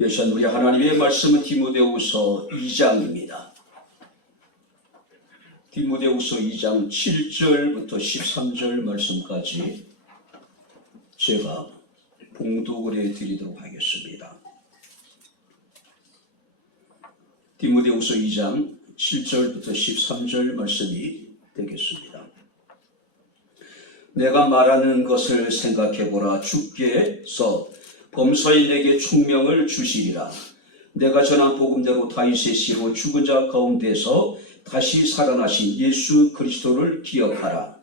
여시한 우리 하나님의 말씀은 디모데후서 2장입니다. 디모데후서 2장 7절부터 13절 말씀까지 제가 봉독을 해드리도록 하겠습니다. 디모데후서 2장 7절부터 13절 말씀이 되겠습니다. 내가 말하는 것을 생각해보라. 주께서 범사에 내게 총명을 주시리라. 내가 전한 복음대로 다윗의 씨로 죽은 자 가운데서 다시 살아나신 예수 그리스도를 기억하라.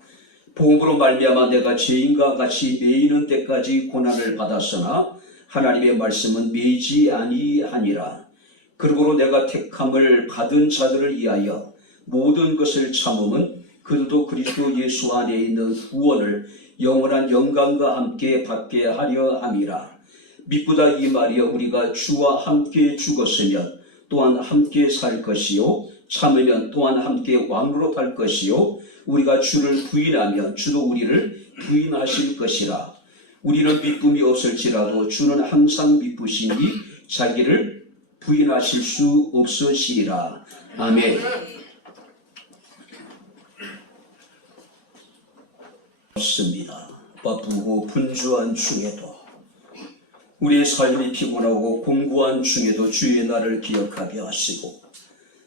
복음으로 말미암아 내가 죄인과 같이 매이는 때까지 고난을 받았으나 하나님의 말씀은 매이지 아니하니라. 그러므로 내가 택함을 받은 자들을 위하여 모든 것을 참음은 그들도 그리스도 예수 안에 있는 구원을 영원한 영광과 함께 받게 하려 함이라. 미쁘다 이 말이여, 우리가 주와 함께 죽었으면 또한 함께 살 것이요, 참으면 또한 함께 왕노릇할 것이요, 우리가 주를 부인하면 주도 우리를 부인하실 것이라. 우리는 미쁨이 없을지라도 주는 항상 미쁘시니 자기를 부인하실 수 없으시리라. 아멘. 없습니다. 바쁘고 분주한 중에도, 우리의 삶이 피곤하고 공고한 중에도 주의 날을 기억하게 하시고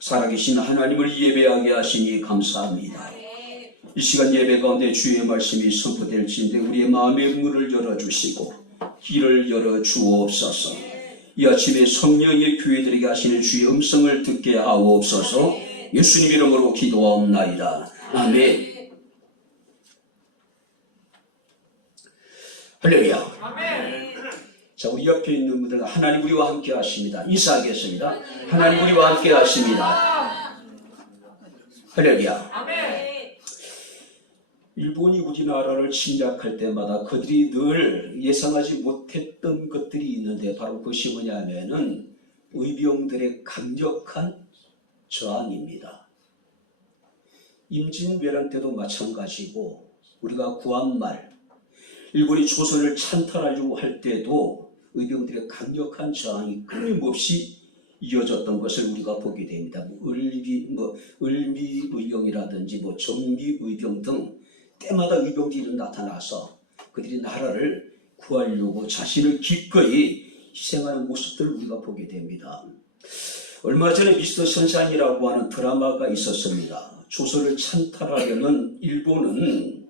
살아계신 하나님을 예배하게 하시니 감사합니다. 이 시간 예배 가운데 주의 말씀이 선포될지인데 우리의 마음의 문을 열어주시고 길을 열어 주옵소서. 이 아침에 성령의 교회들에게 하시는 주의 음성을 듣게 하옵소서. 예수님 이름으로 기도하옵나이다. 아멘. 할렐루야. 아멘. 자, 우리 옆에 있는 분들, 하나님 우리와 함께 하십니다. 인사하겠습니다. 하나님 우리와 함께 하십니다. 할렐루야. 아멘. 일본이 우리나라를 침략할 때마다 그들이 늘 예상하지 못했던 것들이 있는데, 바로 그것이 뭐냐면은 의병들의 강력한 저항입니다. 임진왜란 때도 마찬가지고, 우리가 구한말 일본이 조선을 찬탈하려고 할 때도 의병들의 강력한 저항이 끊임없이 이어졌던 것을 우리가 보게 됩니다. 을미의병이라든지 정미의병 등 때마다 의병들이 나타나서 그들이 나라를 구하려고 자신을 기꺼이 희생하는 모습들을 우리가 보게 됩니다. 얼마 전에 미스터 선샤인이라고 하는 드라마가 있었습니다. 조선을 찬탈하려면 일본은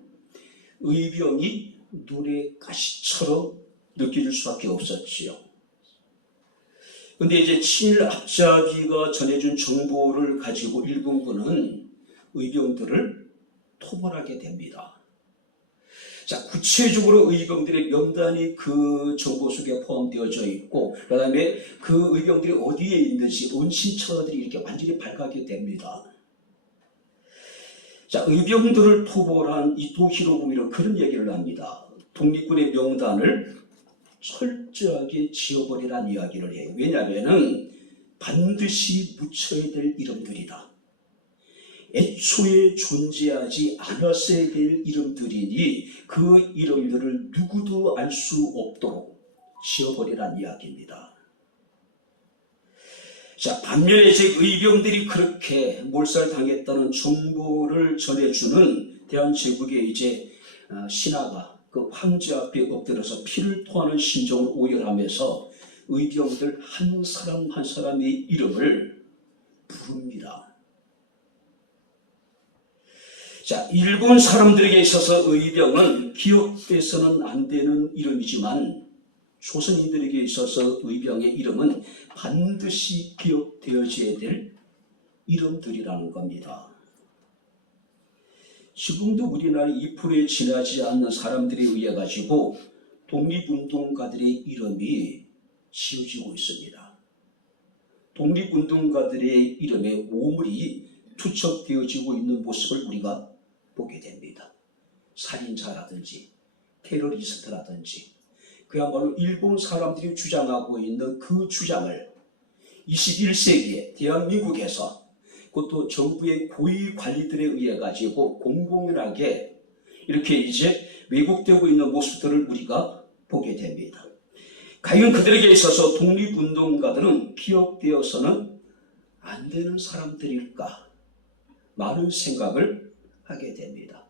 의병이 눈의 가시처럼 느껴질 수밖에 없었지요. 근데 이제 친일 앞잡이가 전해준 정보를 가지고 일본군은 의병들을 토벌하게 됩니다. 자, 구체적으로 의병들의 명단이 그 정보 속에 포함되어져 있고, 그 다음에 그 의병들이 어디에 있는지 온신처들이 이렇게 완전히 밝게 됩니다. 자, 의병들을 토벌한 이토 히로부미는 그런 얘기를 합니다. 독립군의 명단을 철저하게 지워버리라는 이야기를 해요. 왜냐하면 반드시 묻혀야 될 이름들이다. 애초에 존재하지 않았어야 될 이름들이니 그 이름들을 누구도 알 수 없도록 지워버리라는 이야기입니다. 자, 반면에 제 의병들이 그렇게 몰살당했다는 정보를 전해주는 대한제국의 이제 신하가 그 황제 앞에 엎드려서 피를 토하는 심정을 오열하면서 의병들 한 사람 한 사람의 이름을 부릅니다. 자, 일본 사람들에게 있어서 의병은 기억돼서는 안 되는 이름이지만 조선인들에게 있어서 의병의 이름은 반드시 기억되어져야 될 이름들이라는 겁니다. 지금도 우리나라 2%에 지나지 않는 사람들에 의해 가지고 독립운동가들의 이름이 지어지고 있습니다. 독립운동가들의 이름에 오물이 투척되어지고 있는 모습을 우리가 보게 됩니다. 살인자라든지 테러리스트라든지, 그야말로 일본 사람들이 주장하고 있는 그 주장을 21세기에 대한민국에서, 그것도 정부의 고위 관리들에 의해 가지고 공공연하게 이렇게 이제 왜곡되고 있는 모습들을 우리가 보게 됩니다. 과연 그들에게 있어서 독립운동가들은 기억되어서는 안 되는 사람들일까? 많은 생각을 하게 됩니다.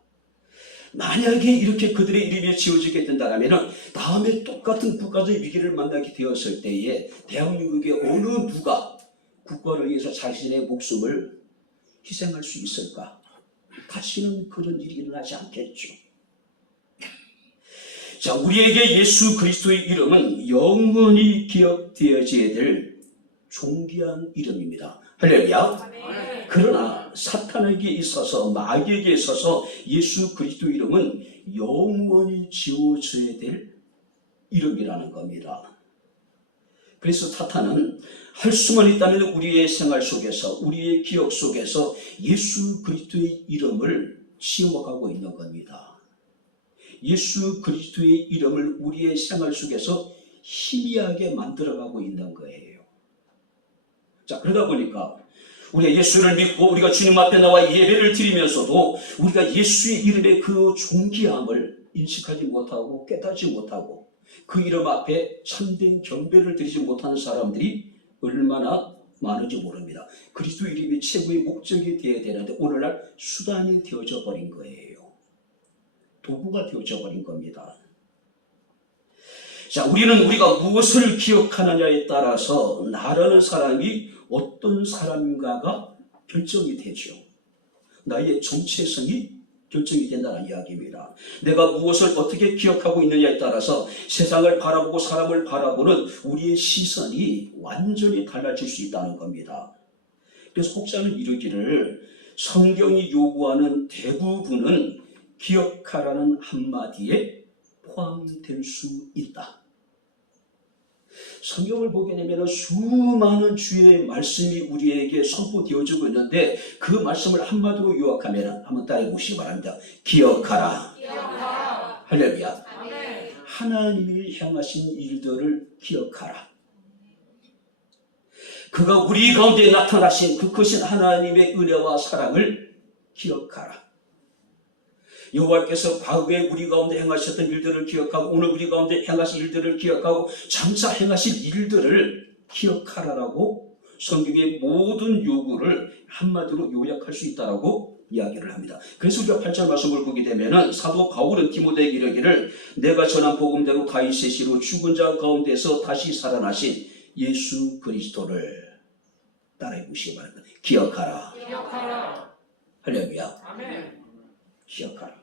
만약에 이렇게 그들의 이름이 지어지게 된다면 다음에 똑같은 국가적 위기를 만나게 되었을 때에 대한민국의 어느 누가 국가를 위해서 자신의 목숨을 희생할 수 있을까? 다시는 그런 일이 일어나지 않겠죠. 자, 우리에게 예수 그리스도의 이름은 영원히 기억되어져야 될 존귀한 이름입니다. 할렐루야. 그러나 사탄에게 있어서, 마귀에게 있어서 예수 그리스도 이름은 영원히 지워져야 될 이름이라는 겁니다. 그래서 사탄은 할 수만 있다면 우리의 생활 속에서, 우리의 기억 속에서 예수 그리스도의 이름을 지워가고 있는 겁니다. 예수 그리스도의 이름을 우리의 생활 속에서 희미하게 만들어가고 있는 거예요. 자, 그러다 보니까 우리가 예수를 믿고 우리가 주님 앞에 나와 예배를 드리면서도 우리가 예수의 이름의 그 존귀함을 인식하지 못하고 깨닫지 못하고 그 이름 앞에 참된 경배를 드리지 못하는 사람들이 얼마나 많은지 모릅니다. 그리스도 이름이 최고의 목적이 되어야 되는데 오늘날 수단이 되어져 버린 거예요. 도구가 되어져 버린 겁니다. 자, 우리가 무엇을 기억하느냐에 따라서 나라는 사람이 어떤 사람인가가 결정이 되죠. 나의 정체성이 결정이 된다는 이야기입니다. 내가 무엇을 어떻게 기억하고 있느냐에 따라서 세상을 바라보고 사람을 바라보는 우리의 시선이 완전히 달라질 수 있다는 겁니다. 그래서 혹자는 이르기를 성경이 요구하는 대부분은 기억하라는 한마디에 포함될 수 있다. 성경을 보게 되면 수많은 주의 말씀이 우리에게 선포되어지고 있는데 그 말씀을 한마디로 요약하면 한번 따라해 보시기 바랍니다. 기억하라. 기억하라. 할렐루야. 아멘. 하나님이 향하신 일들을 기억하라. 그가 우리 가운데 나타나신 그 크신 하나님의 은혜와 사랑을 기억하라. 여호와께서 과거에 우리 가운데 행하셨던 일들을 기억하고 오늘 우리 가운데 행하신 일들을 기억하고 장차 행하실 일들을 기억하라라고 성경의 모든 요구를 한마디로 요약할 수 있다라고 이야기를 합니다. 그래서 우리가 8절 말씀을 보게 되면 사도 바울은 디모데에게 이르기를 내가 전한 복음대로 다윗의 씨로 죽은 자 가운데서 다시 살아나신 예수 그리스도를 따라해 보시기 바랍니다. 기억하라. 기억하라. 할렐루야. 아멘. 기억하라.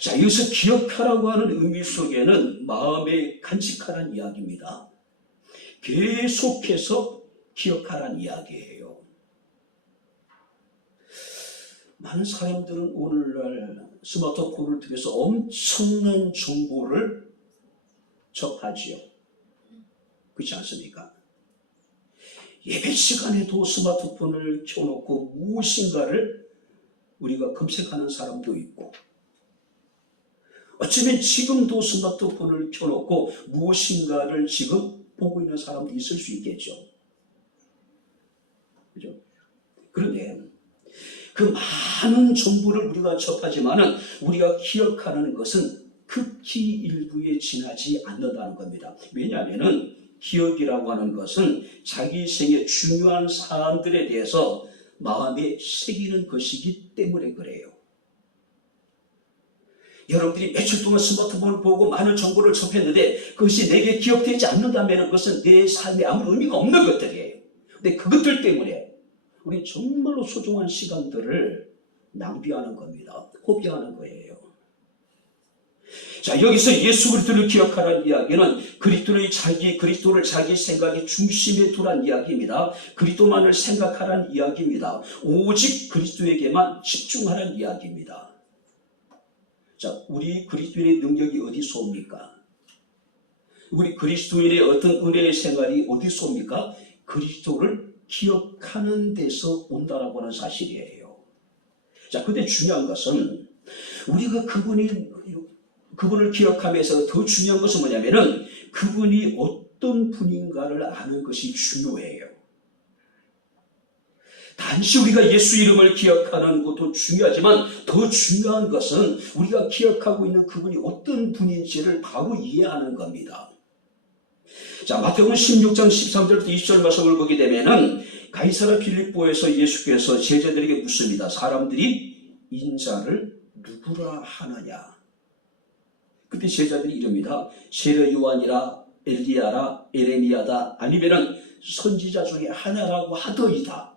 자, 여기서 기억하라고 하는 의미 속에는 마음에 간직하라는 이야기입니다. 계속해서 기억하라는 이야기예요. 많은 사람들은 오늘날 스마트폰을 통해서 엄청난 정보를 접하지요. 그렇지 않습니까? 예배 시간에도 스마트폰을 켜놓고 무엇인가를 우리가 검색하는 사람도 있고 어쩌면 지금도 스마트폰을 켜놓고 무엇인가를 지금 보고 있는 사람도 있을 수 있겠죠. 그죠? 그런데 그 많은 정보를 우리가 접하지만은 우리가 기억하는 것은 극히 일부에 지나지 않는다는 겁니다. 왜냐하면은 기억이라고 하는 것은 자기 생의 중요한 사안들에 대해서 마음에 새기는 것이기 때문에 그래요. 여러분들이 며칠 동안 스마트폰을 보고 많은 정보를 접했는데 그것이 내게 기억되지 않는다면 그것은 내 삶에 아무 의미가 없는 것들이에요. 근데 그것들 때문에 우리 정말로 소중한 시간들을 낭비하는 겁니다. 허비하는 거예요. 자, 여기서 예수 그리스도를 기억하라는 이야기는 그리스도를 자기 생각의 중심에 두란 이야기입니다. 그리스도만을 생각하라는 이야기입니다. 오직 그리스도에게만 집중하라는 이야기입니다. 자, 우리 그리스도인의 능력이 어디서 옵니까? 우리 그리스도인의 어떤 은혜의 생활이 어디서 옵니까? 그리스도를 기억하는 데서 온다라고 하는 사실이에요. 자, 근데 중요한 것은 우리가 그분을 기억하면서 더 중요한 것은 뭐냐면은 그분이 어떤 분인가를 아는 것이 중요해요. 단지 우리가 예수 이름을 기억하는 것도 중요하지만 더 중요한 것은 우리가 기억하고 있는 그분이 어떤 분인지를 바로 이해하는 겁니다. 자, 마태복음 16장 13절부터 20절 말씀을 보게 되면은 가이사랴 빌립보에서 예수께서 제자들에게 묻습니다. 사람들이 인자를 누구라 하느냐? 그때 제자들이 이럽니다. 세례 요한이라, 엘리야라, 에레미야다, 아니면은 선지자 중에 하나라고 하더이다.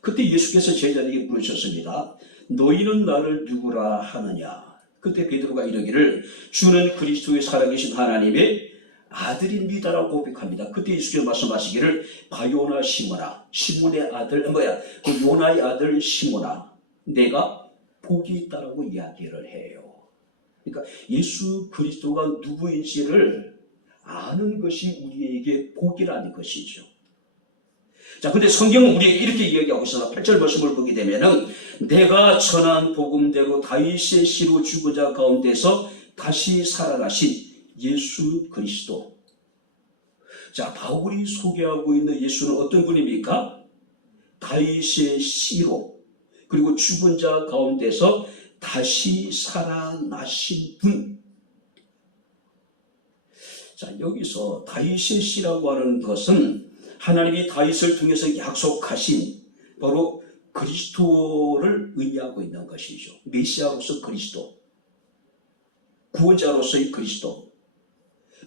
그때 예수께서 제자들에게 물으셨습니다. 너희는 나를 누구라 하느냐? 그때 베드로가 이르기를 주는 그리스도의 살아계신 하나님의 아들입니다라고 고백합니다. 그때 예수께서 말씀하시기를 바요나 시몬아, 시몬의 아들 그 요나의 아들 시몬아, 내가 복이 있다라고 이야기를 해요. 그러니까 예수 그리스도가 누구인지를 아는 것이 우리에게 복이라는 것이죠. 자, 근데 성경은 우리에게 이렇게 이야기하고 있어서 8절 말씀을 보게 되면은 내가 전한 복음대로 다윗의 씨로 죽은 자 가운데서 다시 살아나신 예수 그리스도. 자, 바울이 소개하고 있는 예수는 어떤 분입니까? 다윗의 씨로 그리고 죽은 자 가운데서 다시 살아나신 분. 자, 여기서 다윗의 씨라고 하는 것은 하나님이 다윗을 통해서 약속하신 바로 그리스도를 의미하고 있는 것이죠. 메시아로서 그리스도, 구원자로서의 그리스도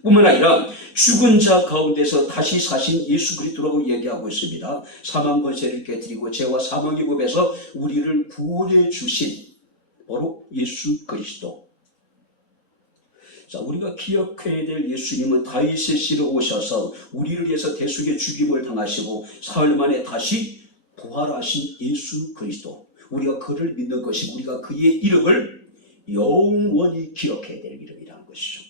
뿐만 아니라 죽은 자 가운데서 다시 사신 예수 그리스도라고 얘기하고 있습니다. 사망과 죄를 깨뜨리고 죄와 사망의 법에서 우리를 구원해 주신 바로 예수 그리스도. 자, 우리가 기억해야 될 예수님은 다윗의 씨로 오셔서 우리를 위해서 대속의 죽임을 당하시고 사흘 만에 다시 부활하신 예수 그리스도. 우리가 그를 믿는 것이 우리가 그의 이름을 영원히 기억해야 될 이름이라는 것이죠.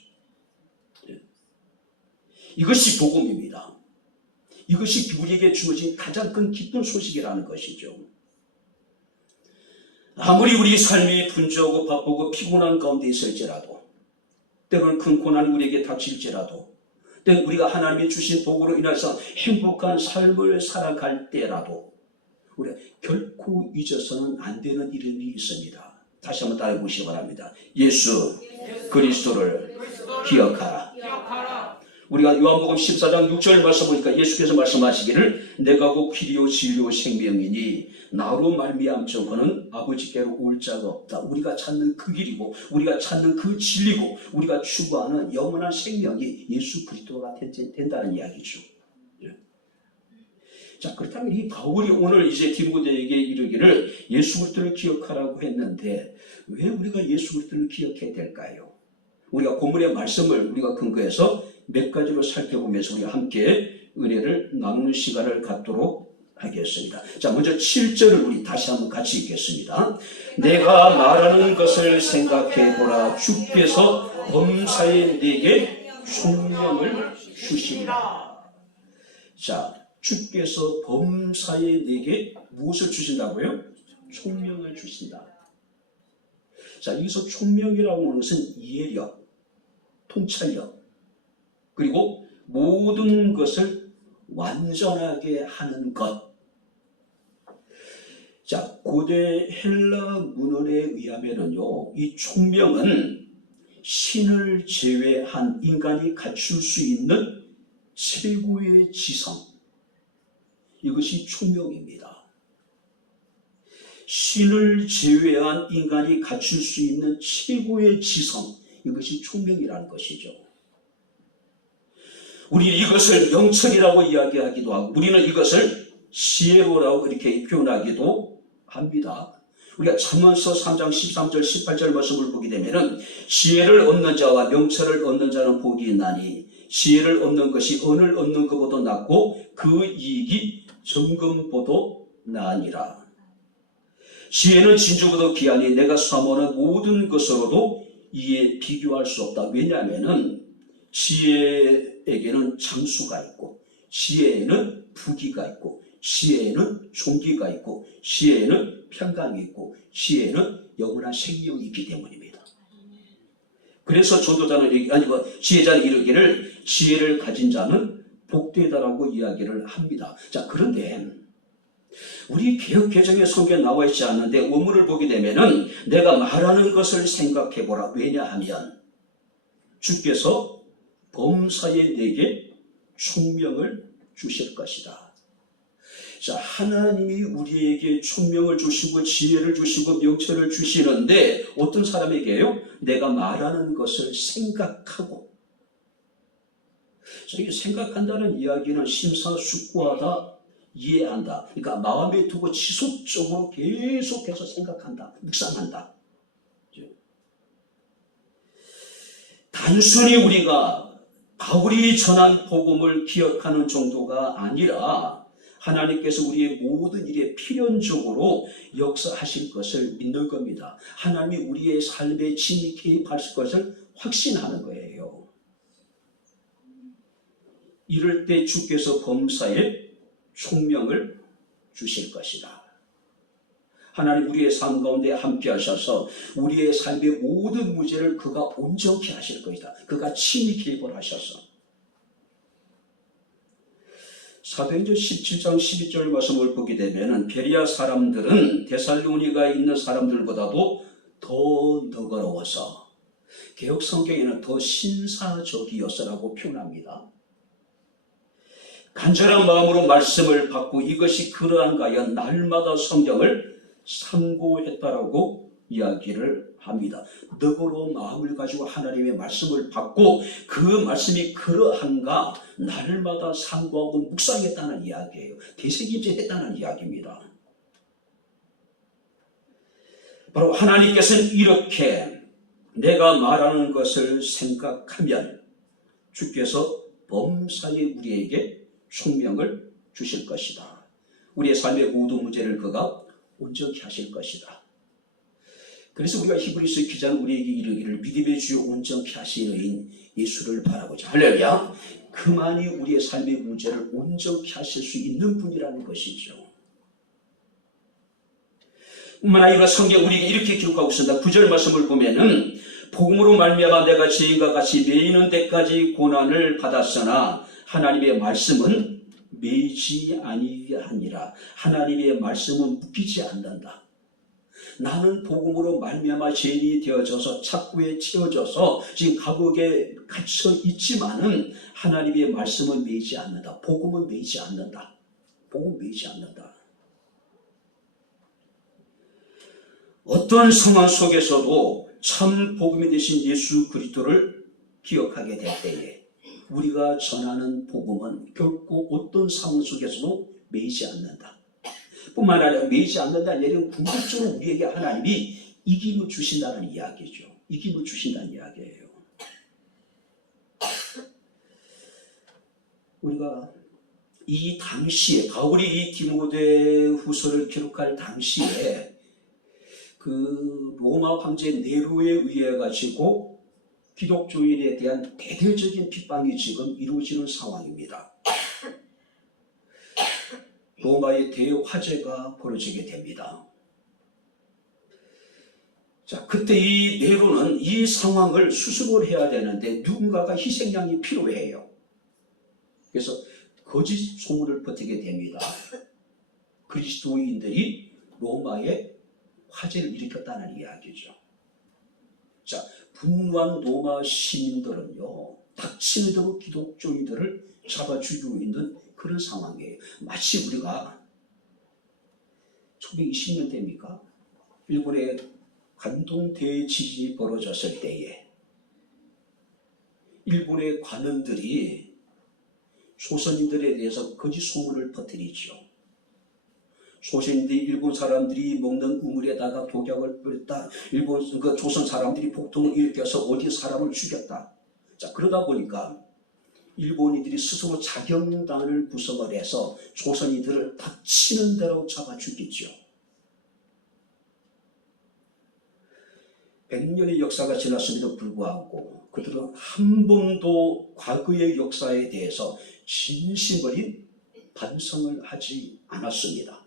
이것이 복음입니다. 이것이 우리에게 주어진 가장 큰 기쁜 소식이라는 것이죠. 아무리 우리 삶이 분주하고 바쁘고 피곤한 가운데 있을지라도, 때로는 큰 고난이 우리에게 닥칠지라도, 때로는 우리가 하나님이 주신 복으로 인해서 행복한 삶을 살아갈 때라도 우리가 결코 잊어서는 안 되는 이름이 있습니다. 다시 한번 따라해 보시기 바랍니다. 예수 그리스도를 기억하라. 우리가 요한복음 14장 6절 말씀 보니까 예수께서 말씀하시기를 내가 곧 길이요 진리요 생명이니 나로 말미암고는 아버지께로 올 자가 없다. 우리가 찾는 그 길이고 우리가 찾는 그 진리고 우리가 추구하는 영원한 생명이 예수 그리스도가 된다는 이야기죠. 자, 그렇다면 이 바울이 오늘 이제 디모데에게 이르기를 예수 그리스도를 기억하라고 했는데 왜 우리가 예수 그리스도를 기억해야 될까요? 우리가 본문의 말씀을 우리가 근거해서 몇 가지로 살펴보면서 우리가 함께 은혜를 나누는 시간을 갖도록 하겠습니다. 자, 먼저 7절을 우리 다시 한번 같이 읽겠습니다. 내가 말하는 것을 생각해보라. 주께서 범사에 내게 총명을 주시리라. 자, 주께서 범사에 내게 무엇을 주신다고요? 총명을 주신다. 자, 여기서 총명이라고 하는 것은 이해력, 통찰력, 그리고 모든 것을 완전하게 하는 것. 자, 고대 헬라 문헌에 의하면은요, 이 총명은 신을 제외한 인간이 갖출 수 있는 최고의 지성. 이것이 총명입니다. 신을 제외한 인간이 갖출 수 있는 최고의 지성. 이것이 총명이라는 것이죠. 우리는 이것을 명철이라고 이야기하기도 하고 우리는 이것을 지혜로라고 그렇게 표현하기도 합니다. 우리가 잠언서 3장 13절 18절 말씀을 보게 되면은 지혜를 얻는 자와 명철을 얻는 자는 복이 있나니 지혜를 얻는 것이 은을 얻는 것보다 낫고 그 이익이 정금보다 나으니라. 지혜는 진주보다 귀하니 내가 사모하는 모든 것으로도 이에 비교할 수 없다. 왜냐하면은 지혜에게는 장수가 있고 지혜에는 부귀가 있고 지혜에는 종기가 있고 지혜에는 평강이 있고 지혜에는 영원한 생명이 있기 때문입니다. 그래서 전도자는 아니고 지혜자는 이르기를 지혜를 가진 자는 복되다라고 이야기를 합니다. 자, 그런데 우리 개혁개정의 성경에 나와 있지 않는데 원문을 보게 되면은 내가 말하는 것을 생각해보라. 왜냐하면 주께서 범사에 내게 총명을 주실 것이다. 자, 하나님이 우리에게 총명을 주시고 지혜를 주시고 명철을 주시는데 어떤 사람에게요? 내가 말하는 것을 생각하고. 자, 이 생각한다는 이야기는 심사숙고하다, 이해한다. 그러니까 마음에 두고 지속적으로 계속해서 생각한다, 묵상한다. 단순히 우리가 바울이 전한 복음을 기억하는 정도가 아니라 하나님께서 우리의 모든 일에 필연적으로 역사하실 것을 믿는 겁니다. 하나님이 우리의 삶에 친히 개입하실 것을 확신하는 거예요. 이럴 때 주께서 범사에 총명을 주실 것이다. 하나님 우리의 삶 가운데 함께 하셔서 우리의 삶의 모든 문제를 그가 온전케 하실 것이다. 그가 친히 개입을 하셔서. 사도행전 17장 12절 말씀을 보게 되면 베레아 사람들은 데살로니가에 있는 사람들보다도 더 너그러워서 개역 성경에는 더 신사적이었어라고 표현합니다. 간절한 마음으로 말씀을 받고 이것이 그러한가 하여 날마다 성경을 상고했다라고 이야기를 합니다. 너그러운 마음을 가지고 하나님의 말씀을 받고 그 말씀이 그러한가 날마다 상고하고 묵상했다는 이야기예요. 되새김질했다는 이야기입니다. 바로 하나님께서는 이렇게 내가 말하는 것을 생각하면 주께서 범사에 우리에게 총명을 주실 것이다. 우리의 삶의 모든 문제를 그가 온전케 하실 것이다. 그래서 우리가 히브리서 기자는 우리에게 이르기를 믿음의 주요 온전케 하시는 예수를 바라보자. 할렐루야. 그만이 우리의 삶의 문제를 온전케 하실 수 있는 분이라는 것이죠. 뿐만 아니라 성경 우리에게 이렇게 기록하고 있습니다. 9절 말씀을 보면은 복음으로 말미암아 내가 죄인과 같이 매이는 데까지 고난을 받았으나 하나님의 말씀은 매이지 아니게 하니라. 하나님의 말씀은 묶이지 않는다. 나는 복음으로 말미암아 죄인이 되어져서 착고에 채워져서 지금 감옥에 갇혀 있지만은 하나님의 말씀은 매이지 않는다. 복음은 매이지 않는다. 복음은 매이지 않는다. 어떤 상황 속에서도 참 복음이 되신 예수 그리스도를 기억하게 될 때에 우리가 전하는 복음은 결코 어떤 상황 속에서도 매이지 않는다. 뿐만 아니라 매이지 않는다는 얘기는 궁극적으로 우리에게 하나님이 이김을 주신다는 이야기죠. 이김을 주신다는 이야기예요. 우리가 이 당시에 바울이 이 디모데후서를 기록할 당시에 그 로마 황제 네로에 의해 가지고 기독교인에 대한 대대적인 핍박이 지금 이루어지는 상황입니다. 로마의 대화재가 벌어지게 됩니다. 자, 그때 이 네로는 이 상황을 수습을 해야 되는데 누군가가 희생양이 필요해요. 그래서 거짓 소문을 퍼뜨리게 됩니다. 그리스도인들이 로마에 화재를 일으켰다는 이야기죠. 자, 분노한 로마 시민들은요, 닥치는 대로 기독교인들을 잡아 죽이고 있는 그런 상황이에요. 마치 우리가 1920년대입니까? 일본의 관동 대지진이 벌어졌을 때에 일본의 관원들이 조선인들에 대해서 거짓 소문을 퍼뜨리죠. 조선인들이 일본 사람들이 먹는 우물에다가 독약을 뿌렸다. 일본 조선 사람들이 폭동을 일으켜서 어디 사람을 죽였다. 자, 그러다 보니까 일본인들이 스스로 자경단을 구성을 해서 조선인들을 닥치는 대로 잡아 죽이죠. 100년의 역사가 지났음에도 불구하고 그들은 한 번도 과거의 역사에 대해서 진심 어린 반성을 하지 않았습니다.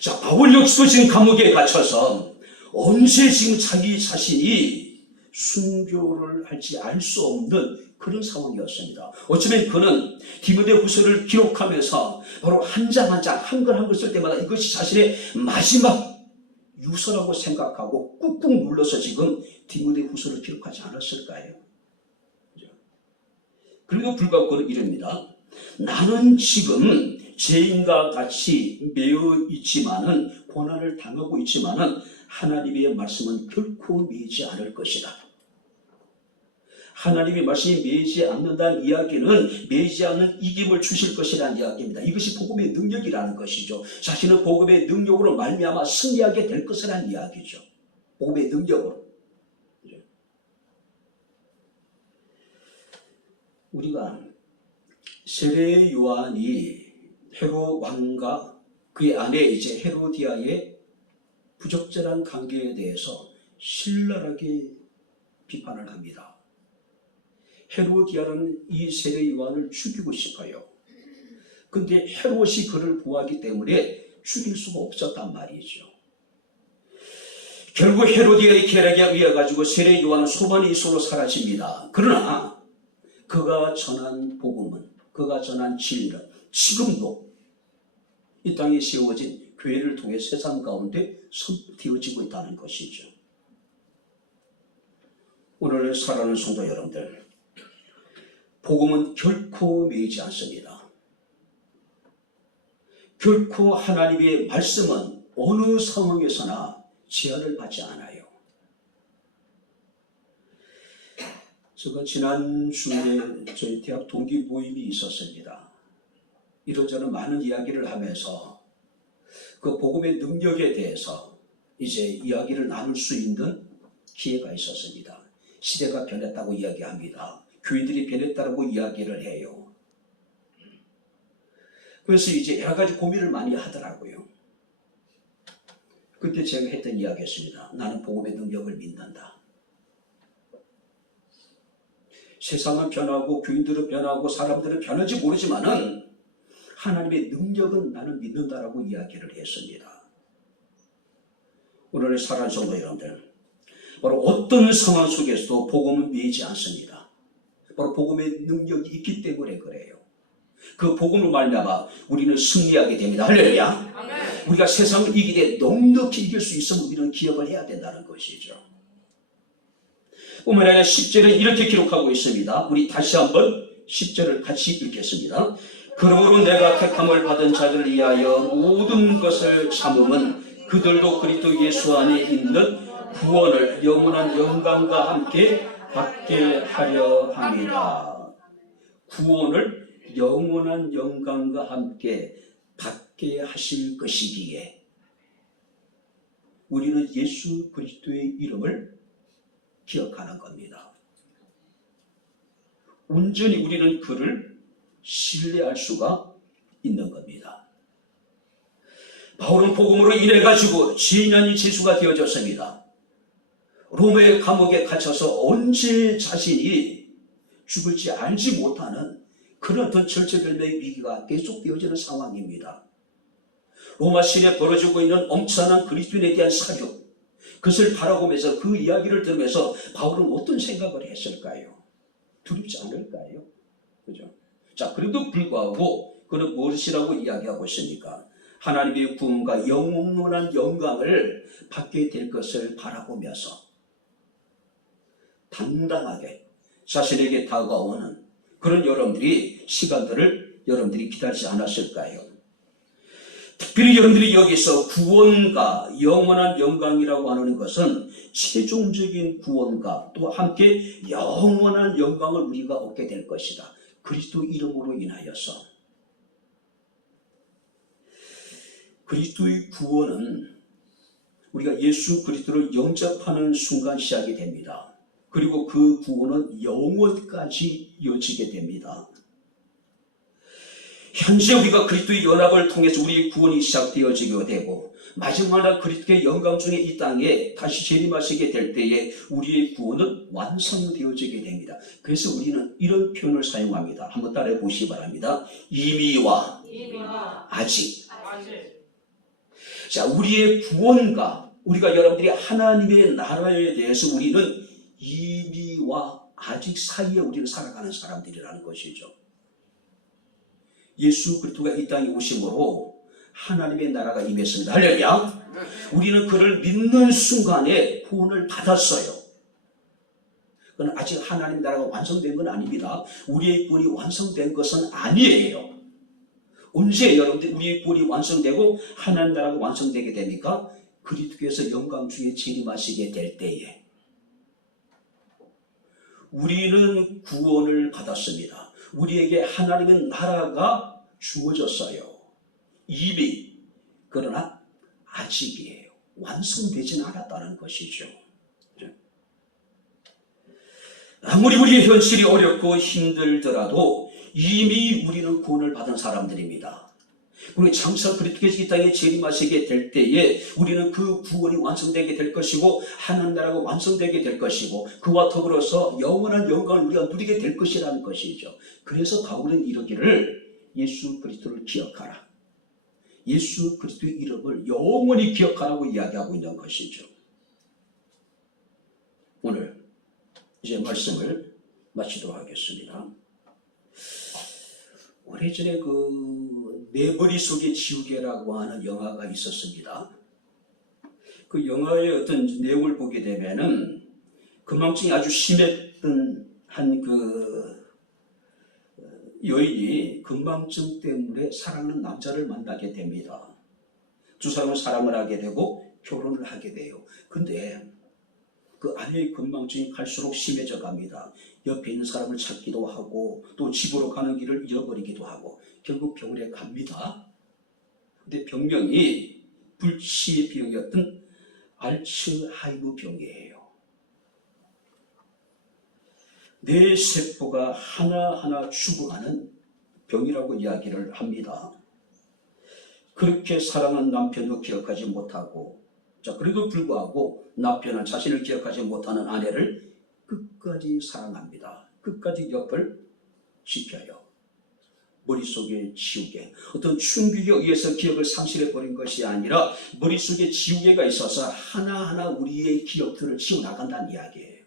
자, 바울 역시도 지금 감옥에 갇혀서 언제 지금 자기 자신이 순교를 할지 알 수 없는 그런 상황이었습니다. 어쩌면 그는 디모데후서를 기록하면서 바로 한 장 한 장, 한 글 한 글 쓸 때마다 이것이 자신의 마지막 유서라고 생각하고 꾹꾹 눌러서 지금 디모데후서를 기록하지 않았을까요? 그래도 불구하고 그는 이럽니다. 나는 지금 죄인과 같이 매여 있지만은, 고난을 당하고 있지만은 하나님의 말씀은 결코 매이지 않을 것이다. 하나님의 말씀이 매이지 않는다는 이야기는 매이지 않는 이김을 주실 것이라는 이야기입니다. 이것이 복음의 능력이라는 것이죠. 자신은 복음의 능력으로 말미암아 승리하게 될 것이라는 이야기죠. 복음의 능력으로. 우리가 세례 요한이 헤롯 왕과 그의 아내 이제 헤로디아의 부적절한 관계에 대해서 신랄하게 비판을 합니다. 헤로디아는 이 세례 요한을 죽이고 싶어요. 근데 헤롯이 그를 보호하기 때문에 죽일 수가 없었단 말이죠. 결국 헤로디아의 계략에 의해 가지고 세례 요한은 소만이 있어로 사라집니다. 그러나 그가 전한 복음은, 그가 전한 진리는 지금도 이 땅에 세워진 교회를 통해 세상 가운데 선포되어지고 있다는 것이죠. 오늘 사랑하는 성도 여러분들, 복음은 결코 매이지 않습니다. 결코 하나님의 말씀은 어느 상황에서나 제한을 받지 않아요. 제가 지난주에 저희 대학 동기 모임이 있었습니다. 이런저런 많은 이야기를 하면서 그 복음의 능력에 대해서 이제 이야기를 나눌 수 있는 기회가 있었습니다. 시대가 변했다고 이야기합니다. 교인들이 변했다고 이야기를 해요. 그래서 이제 여러 가지 고민을 많이 하더라고요. 그때 제가 했던 이야기였습니다. 나는 복음의 능력을 믿는다. 세상은 변하고 교인들은 변하고 사람들은 변할지 모르지만은 하나님의 능력은 나는 믿는다라고 이야기를 했습니다. 오늘 사랑하는 성도 여러분들, 바로 어떤 상황 속에서도 복음은 매이지 않습니다. 바로 복음의 능력이 있기 때문에 그래요. 그 복음으로 말미암아 우리는 승리하게 됩니다. 할렐루야. 우리가 세상을 이기되 넉넉히 이길 수 있으면 우리는 기억을 해야 된다는 것이죠. 뿐만 아니라 10절에 이렇게 기록하고 있습니다. 우리 다시 한번 10절을 같이 읽겠습니다. 그러므로 내가 택함을 받은 자를 위하여 모든 것을 참음은 그들도 그리스도 예수 안에 있는 구원을 영원한 영광과 함께 받게 하려 합니다. 구원을 영원한 영광과 함께 받게 하실 것이기에 우리는 예수 그리스도의 이름을 기억하는 겁니다. 온전히 우리는 그를 신뢰할 수가 있는 겁니다. 바울은 복음으로 인해 가지고 죄인 아닌 지수가 되어졌습니다. 로마의 감옥에 갇혀서 언제 자신이 죽을지 알지 못하는 그런 어떤 절체절명의 위기가 계속되어지는 상황입니다. 로마 시내에 벌어지고 있는 엄청난 그리스도인에 대한 사격, 그것을 바라보면서 그 이야기를 들으면서 바울은 어떤 생각을 했을까요? 두렵지 않을까요? 그죠? 자, 그래도 불구하고 그는 무엇이라고 이야기하고 있습니까? 하나님의 구원과 영원한 영광을 받게 될 것을 바라보면서 당당하게 자신에게 다가오는 그런 시간들을 여러분들이 기다리지 않았을까요? 특별히 여러분들이 여기서 구원과 영원한 영광이라고 하는 것은 최종적인 구원과 또 함께 영원한 영광을 우리가 얻게 될 것이다. 그리스도 이름으로 인하여서. 그리스도의 구원은 우리가 예수 그리스도를 영접하는 순간 시작이 됩니다. 그리고 그 구원은 영원까지 이어지게 됩니다. 현재 우리가 그리스도의 연합을 통해서 우리의 구원이 시작되어지게 되고 마지막 그리스도의 영광 중에 이 땅에 다시 재림하시게 될 때에 우리의 구원은 완성되어지게 됩니다. 그래서 우리는 이런 표현을 사용합니다. 한번 따라해 보시기 바랍니다. 이미와 아직. 자, 우리의 구원과 우리가 여러분들이 하나님의 나라에 대해서 우리는 이미와 아직 사이에 우리는 살아가는 사람들이라는 것이죠. 예수 그리스도가 이 땅에 오심으로 하나님의 나라가 임했습니다. 할렐루야. 우리는 그를 믿는 순간에 구원을 받았어요. 그건 아직 하나님 나라가 완성된 건 아닙니다. 우리의 구원이 완성된 것은 아니에요. 언제 여러분들 우리의 구원이 완성되고 하나님 나라가 완성되게 됩니까? 그리스도께서 영광 중에 재림하시게 될 때에. 우리는 구원을 받았습니다. 우리에게 하나님의 나라가 주어졌어요. 이미. 그러나 아직이에요. 완성되진 않았다는 것이죠. 아무리 우리의 현실이 어렵고 힘들더라도 이미 우리는 구원을 받은 사람들입니다. 그리고 장차 그리스도께서 이 땅에 재림하시게 될 때에 우리는 그 구원이 완성되게 될 것이고 하나님 나라가 완성되게 될 것이고 그와 더불어서 영원한 영광을 우리가 누리게 될 것이라는 것이죠. 그래서 바울은 이러기를 예수 그리스도를 기억하라. 예수 그리스도의 이름을 영원히 기억하라고 이야기하고 있는 것이죠. 오늘 이제 말씀을 마치도록 하겠습니다. 오래전에 내 머릿속의 지우개라고 하는 영화가 있었습니다. 그 영화의 어떤 내용을 보게 되면은 건망증이 아주 심했던 한 여인이 건망증 때문에 사랑하는 남자를 만나게 됩니다. 두 사람은 사랑을 하게 되고 결혼을 하게 돼요. 근데 그 아내의 건망증이 갈수록 심해져 갑니다. 옆에 있는 사람을 찾기도 하고 또 집으로 가는 길을 잃어버리기도 하고 결국 병원에 갑니다. 근데 병명이 불치의 병이었던 알츠하이머 병이에요. 뇌 세포가 하나하나 죽어가는 병이라고 이야기를 합니다. 그렇게 사랑한 남편도 기억하지 못하고 그래도 불구하고 남편은 자신을 기억하지 못하는 아내를 끝까지 사랑합니다. 끝까지 옆을 지켜요. 머릿속에 지우개, 어떤 충격에 의해서 기억을 상실해버린 것이 아니라 머릿속에 지우개가 있어서 하나하나 우리의 기억들을 지워나간다는 이야기예요.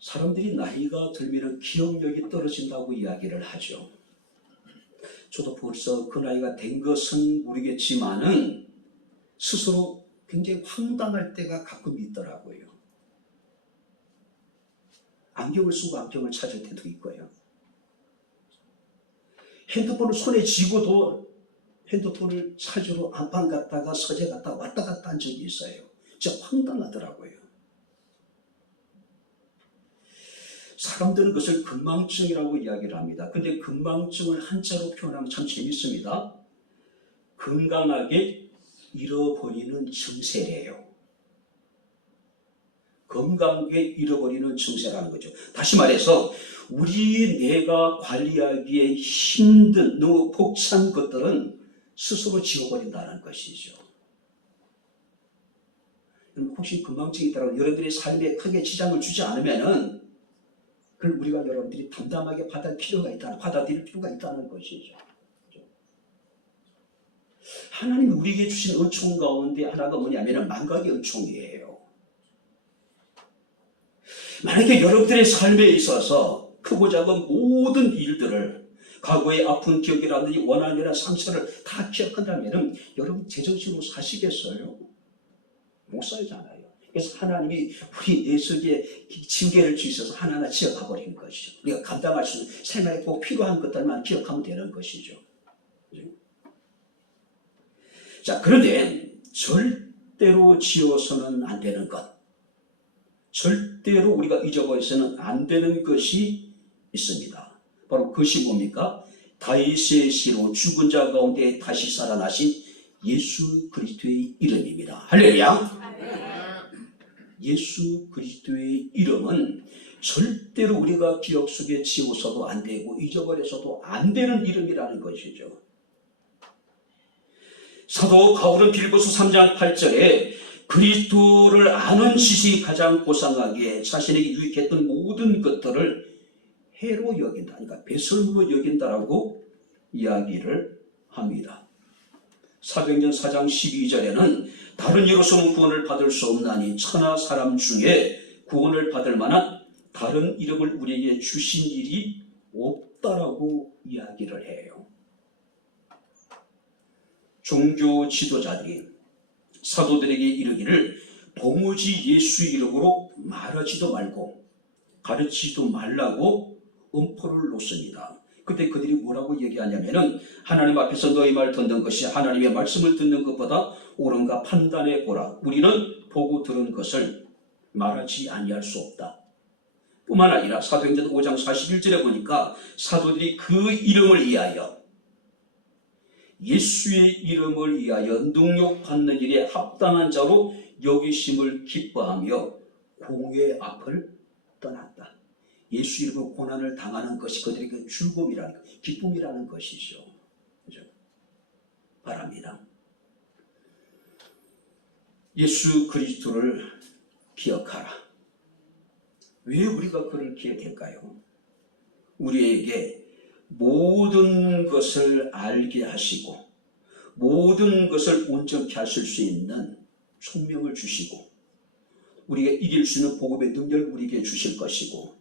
사람들이 나이가 들면 기억력이 떨어진다고 이야기를 하죠. 저도 벌써 그 나이가 된 것은 모르겠지만은 스스로 굉장히 황당할 때가 가끔 있더라고요. 안경을 쓰고 안경을 찾을 때도 있고요. 핸드폰을 손에 쥐고도 핸드폰을 찾으러 안방 갔다가 서재 갔다가 왔다 갔다 한 적이 있어요. 진짜 황당하더라고요. 사람들은 그것을 건망증이라고 이야기를 합니다. 근데 건망증을 한자로 표현하면 참 재밌습니다. 건강하게 잃어버리는 증세래요. 건강하게 잃어버리는 증세라는 거죠. 다시 말해서 우리 뇌가 관리하기에 힘든 너무 벅찬 것들은 스스로 지워버린다는 것이죠. 혹시 건망증이 있다고 여러분들의 삶에 크게 지장을 주지 않으면은 그걸 우리가 여러분들이 담담하게 받아들일 필요가 있다는 것이죠. 하나님이 우리에게 주신 은총 가운데 하나가 뭐냐면 만각의 은총이에요. 만약에 여러분들의 삶에 있어서 크고 작은 모든 일들을 과거의 아픈 기억이라든지 원한이나 상처를 다 기억한다면 여러분 제정신으로 사시겠어요? 못 살잖아요. 그래서 하나님이 우리 뇌 속에 지우개를 주셔서 하나하나 지어가 버리는 것이죠. 우리가 감당할 수 있는 생활에 꼭 필요한 것들만 기억하면 되는 것이죠. 자, 그런데 절대로 지워서는 안 되는 것, 절대로 우리가 잊어버려서는 안 되는 것이 있습니다. 바로 그것이 뭡니까? 다윗의 씨로 죽은 자 가운데 다시 살아나신 예수 그리스도의 이름입니다. 할렐루야. 예수 그리스도의 이름은 절대로 우리가 기억 속에 지워서도 안 되고 잊어버려서도 안 되는 이름이라는 것이죠. 사도 바울은 빌립보서 3장 8절에 그리스도를 아는 지식이 가장 고상하기에 자신에게 유익했던 모든 것들을 해로 여긴다. 그러니까 배설물로 여긴다라고 이야기를 합니다. 사도행전 4장 12절에는 다른 이로서는 구원을 받을 수 없나니 천하 사람 중에 구원을 받을 만한 다른 이름을 우리에게 주신 일이 없다라고 이야기를 해요. 종교 지도자들이 사도들에게 이르기를 도무지 예수 이름으로 말하지도 말고 가르치지도 말라고 엄포를 놓습니다. 그때 그들이 뭐라고 얘기하냐면은 하나님 앞에서 너희 말 듣는 것이 하나님의 말씀을 듣는 것보다 옳은가 판단해 보라. 우리는 보고 들은 것을 말하지 아니할 수 없다. 뿐만 아니라 사도행전 5장 41절에 보니까 사도들이 그 이름을 위하여 예수의 이름을 위하여 능력받는 일에 합당한 자로 여기심을 기뻐하며 공회 앞을 떠났다. 예수 이름으로 고난을 당하는 것이 그들에게 즐거움이라는, 기쁨이라는 것이죠. 그죠? 바랍니다. 예수 그리스도를 기억하라. 왜 우리가 그를 기억할까요? 우리에게 모든 것을 알게 하시고 모든 것을 온전케 하실 수 있는 총명을 주시고 우리가 이길 수 있는 복음의 능력을 우리에게 주실 것이고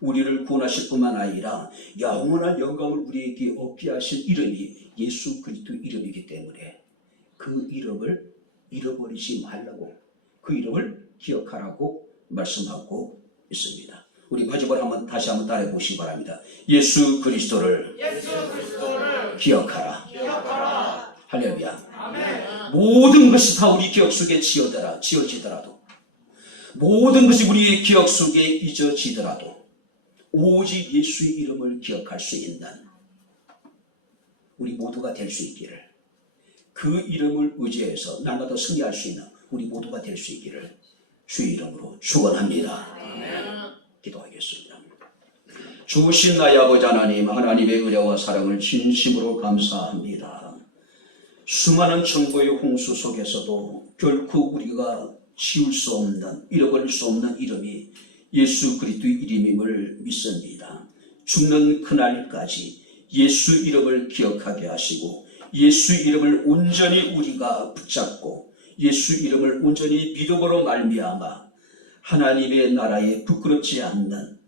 우리를 구원하실 뿐만 아니라 영원한 영광을 우리에게 얻게 하실 이름이 예수 그리스도 이름이기 때문에 그 이름을 잃어버리지 말라고, 그 이름을 기억하라고 말씀하고 있습니다. 우리 마지막으로 다시 한번 따라해 보시기 바랍니다. 예수 그리스도를 기억하라. 할렐루야. 아멘. 모든 것이 다 우리 기억 속에 지어지더라도 모든 것이 우리의 기억 속에 잊어지더라도 오직 예수의 이름을 기억할 수 있는 우리 모두가 될 수 있기를, 그 이름을 의지해서 날마다 승리할 수 있는 우리 모두가 될 수 있기를 주의 이름으로 축원합니다. 기도하겠습니다. 주신 나의 아버지 하나님, 하나님의 은혜와 사랑을 진심으로 감사합니다. 수많은 정보의 홍수 속에서도 결코 우리가 지울 수 없는, 잃어버릴 수 없는 이름이 예수 그리스도의 이름임을 믿습니다. 죽는 그날까지 예수 이름을 기억하게 하시고 예수 이름을 온전히 우리가 붙잡고 예수 이름을 온전히 믿음으로 말미암아 하나님의 나라에 부끄럽지 않는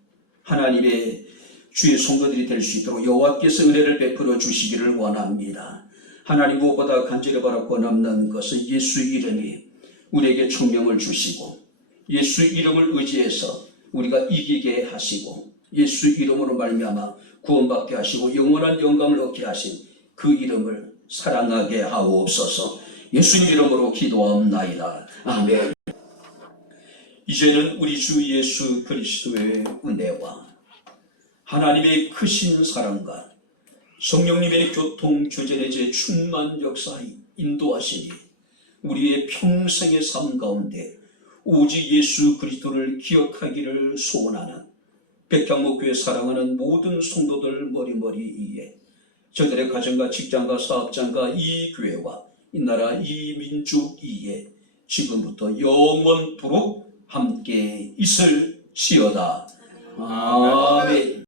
하나님의 주의 성도들이 될 수 있도록 여호와께서 은혜를 베풀어 주시기를 원합니다. 하나님 무엇보다 간절히 바라고 남는 것은 예수 이름이 우리에게 총명을 주시고 예수 이름을 의지해서 우리가 이기게 하시고 예수 이름으로 말미암아 구원받게 하시고 영원한 영광을 얻게 하신 그 이름을 사랑하게 하옵소서. 예수님 이름으로 기도하옵나이다. 아멘. 이제는 우리 주 예수 그리스도의 은혜와 하나님의 크신 사랑과 성령님의 교통교제의 제 충만 역사 인도하시니 우리의 평생의 삶 가운데 오직 예수 그리스도를 기억하기를 소원하는 백향목교회 사랑하는 모든 성도들 머리머리 위에 저들의 가정과 직장과 사업장과 이 교회와 이 나라 이 민족 위에 지금부터 영원토록 함께 있을지어다. 아멘.